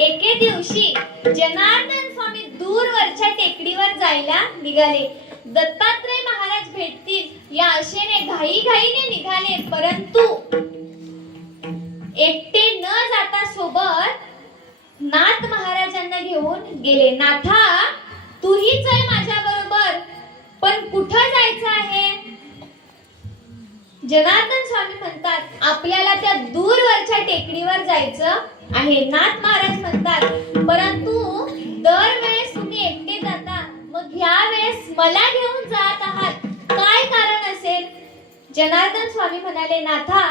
एके दिवशी जनार्दन स्वामी दूरवरच्या टेकडीवर जायला निघाले. दत्तात्रय महाराज भेटतील या आशेने घाईघाईने निघाले, परंतु एकटे न जाता सोबत नाथ महाराजांना घेऊन गेले. नाथा, तूही चल माझ्या बरोबर, पण कुठं जायचं आहे? जनार्दन स्वामी म्हणतात, आपल्याला त्या दूरवरच्या टेकडीवर जायचं आहे. नाथ महाराज म्हणतात, परंतु दरवेळेस तुम्ही एकटे जाता, मग ह्या वेळेस मला घेऊन जात आहात, काय कारण असेल? जनार्दन स्वामी म्हणाले, नाथा,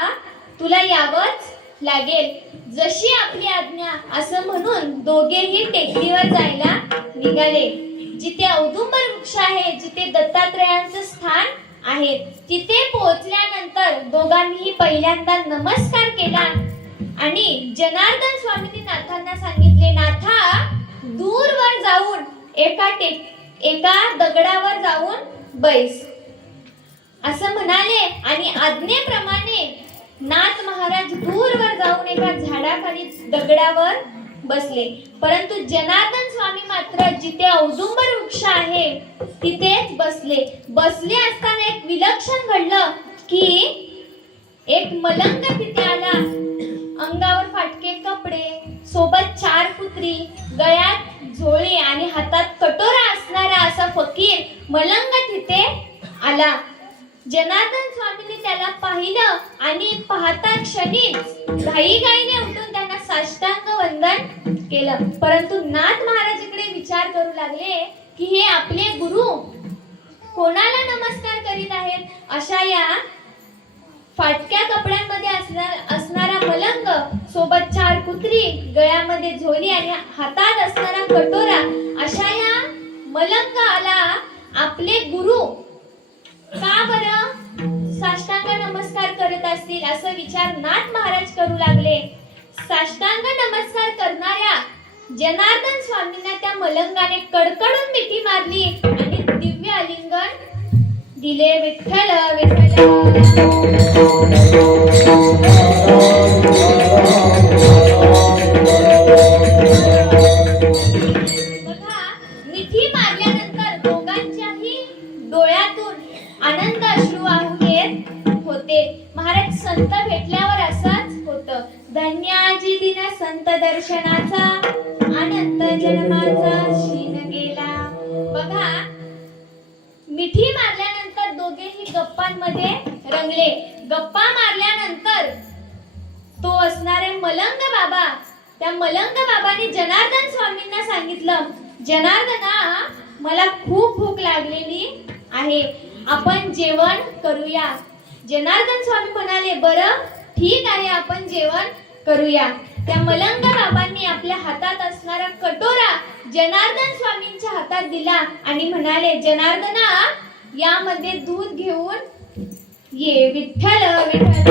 तुला यावंच लागेल, जशी आपली आज्ञा, असं म्हणून दोघेही टेकडीवर जायला निघाले. जिथे औदुंबर वृक्ष आहे, जिथे दत्तात्रयांचं स्थान आहे, तिथे पोहोचल्यानंतर दोघांनीही पहिल्यांदा नमस्कार केला आणि जनार्दन स्वामींनी नाथांना सांगितले, नाथा, दूरवर जाऊन एका दगडावर जाऊन बैस, असं म्हणाले. आणि आज्ञेप्रमाणे नाथ महाराज दूरवर जाऊन एका झाडाखाली दगडावर बसले. परंतु जनार्दन स्वामी मात्र जिथे औदुंबर वृक्ष आहे तिथेच बसले असताना एक विलक्षण घडलं की एक मलंग तिथे आला. अंगावर फाटके कपडे, सोबत 4 कुत्री, गळ्यात झोळे आणि हातात कटोरा असणारा असा फकीर मलंग तिथे आला. जनार्दन स्वामींनी त्याला पाहिलं आणि पाहता क्षणीच घाईघाईने उठून त्यांना साष्टांग वंदन केलं. परंतु नाथ महाराज इकडे विचार करू लागले की हे आपले गुरु कोणाला नमस्कार करीत आहेत? अशा या फाटक्या कपड्यांमध्ये असणारा मलंग, सोबत 4 कुत्री, गळ्यामध्ये झोली आणि हातात असणारा कटोरा, अशा या मलंगाला आपले गुरु का बरं साष्टांग नमस्कार करत असतील, असं विचार नाथ महाराज करू लागले. साष्टांग नमस्कार करणाऱ्या जनार्दन स्वामींना त्या मलंगाने कडकडून मिठी मारली आणि दिव्य आलिंगन दिले. विठ्ठल विठ्ठल. बघा, मिठी मारल्यानंतर दोघांच्याही डोळ्यातून आनंद अश्रू वाहून येत होते. महाराज, संत भेटल्यावर असंच होतं. धन्याजी दिन संत दर्शनाचा, अनंत जन्माचा शीन गेला. बघा, मिठी मारल्यानंतर दोघेही गप्पांमध्ये रंगले. गप्पा मारल्यानंतर तो असणारे मलंग बाबा, त्या मलंग बाबाने जनार्दन स्वामींना सांगितलं, जनार्दना, मला खूप भूक लागलेली आहे, आपण जेवण करूया. जनार्दन स्वामी म्हणाले, बरं ठीक आहे, आपण जेवण करूया. त्या मलंग बाबांनी आपल्या हातात असणारा कटोरा जनार्दन स्वामींच्या हातात दिला आणि म्हणाले, जनार्दना, यामध्ये दूध घेऊन ये. विठ्ठल विठ्ठल.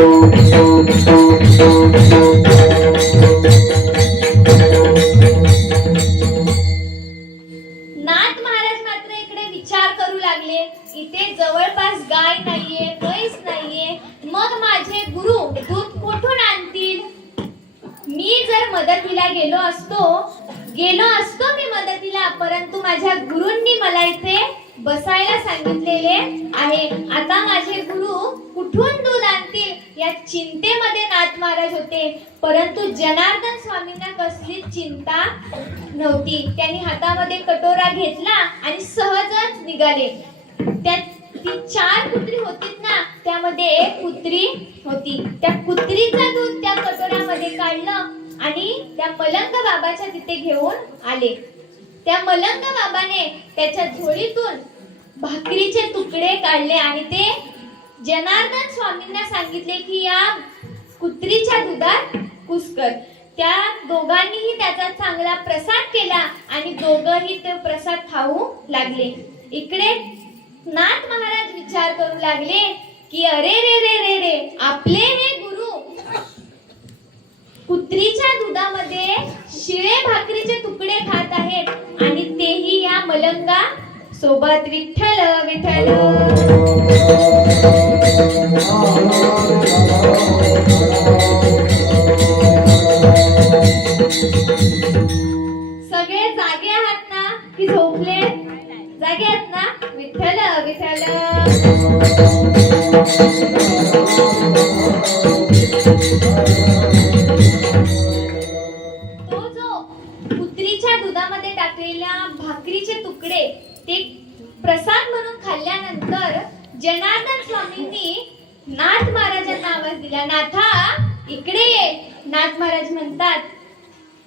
नाथ महाराज मात्र इकडे विचार करू लागले, इथे जवळपास गाय नाहीये, म्हैस नाहीये, मग माझे गुरु दूध कुठून आणतील? मी जर मदतीला गेलो असतो मी मदतीला, परंतु माझ्या गुरूंनी मला इथे बसायला सांगितलेले आहे. आता माझे गुरु कुठून दूध आणतील या चिंतेमध्ये नाथ महाराज होते. परंतु जनार्दन स्वामींना कसली चिंता नव्हती. त्यांनी हातामध्ये कटोरा घेतला आणि सहजच निघाले. ती 4 कुत्री होतीत ना, त्यामध्ये एक कुत्री होती. त्या कुत्रीचं दूध त्या कटोऱ्यामध्ये काढलं आणि त्या मलंग बाबाच्या तिथे घेऊन आले. त्या मलंग बाबाने त्याच्या झोळीतून भाकरीचे तुकडे काढले आणि ते जनार्दन स्वामींना सांगितले की या कुत्रीच्या दुधात कुस्कर. त्या दोघांनीही त्याचा चांगला प्रसाद केला आणि दोघंही ते प्रसाद खाऊ लागले. इकडे नाथ महाराज विचार करू लागले की अरे रे रे रे रे, आपले हे गुरु कुत्रीच्या दुधामध्ये शिळे भाकरीचे तुकडे खात आहेत आणि तेही या मलंगा सोबत. विठ्ठल विठ्ठल. सगळे जागे आहात ना की झोपले? जागे आहात ना? विठ्ठल विठ्ठल. तो जो कुत्रीच्या दुधामध्ये टाकलेल्या भाकरीचे तुकडे ते प्रसाद म्हणून खाल्ल्यानंतर जनार्दन स्वामींनी नाथ महाराजांना आवाज दिला, नाथा इकडे ये. नाथ महाराज म्हणतात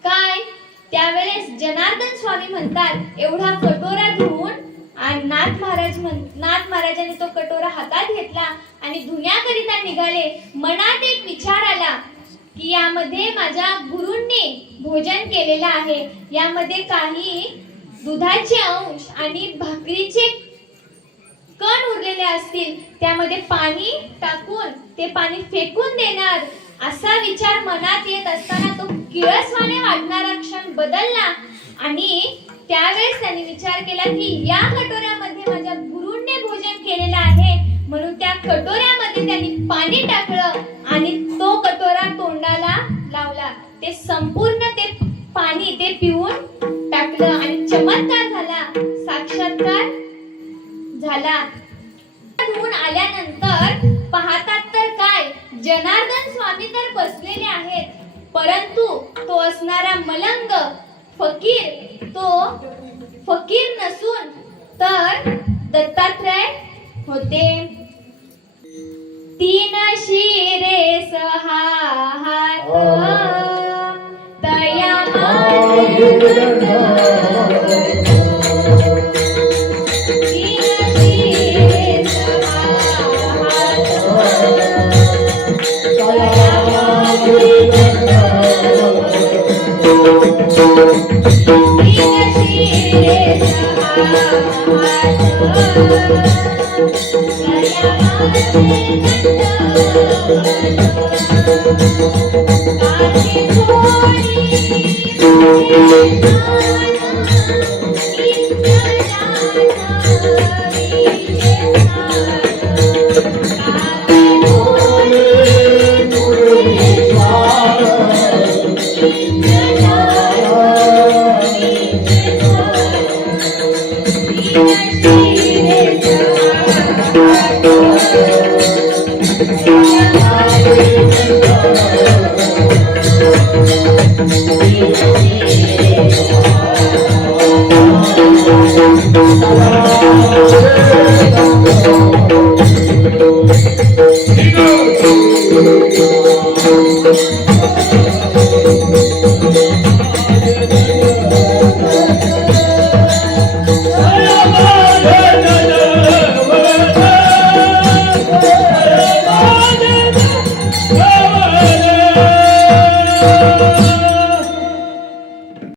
काय? त्यावेळेस जनार्दन स्वामी म्हणतात एवढा कटोरा धुवून, आणि नाथ महाराजांनी तो कटोरा हातात घेतला आणि धुण्याकरिता निघाले. मनात एक विचार आला की यामध्ये माझ्या गुरूंनी भोजन केलेलं आहे, यामध्ये काही दुधाचे अंश आणि भाकरीचे कण उरलेले असतील, त्यामध्ये पाणी टाकून ते पाणी फेकून देणार, असा विचार मनात येत असताना तो किळसवाने वाटणारा क्षण बदलला. आणि त्यावेळेस त्यांनी विचार केला की या कटोऱ्यामध्ये माझ्या गुरूंनी भोजन केलेलं आहे, म्हणून त्या कटोऱ्यामध्ये त्यांनी पाणी टाकलं आणि तो कटोरा तोंडाला लावला. ते संपूर्ण ते पाणी ते पिऊन टाकलं आणि चमत्कार झाला, साक्षात्कार झाला. धुवून आल्यानंतर पाहतात तर काय, जनार्दन स्वामी तर बसलेले आहेत, परंतु तो असणारा मलंग फकीर, तो फकीर नसून तर दत्तात्रय होते. 3 शिरे 6 हात तया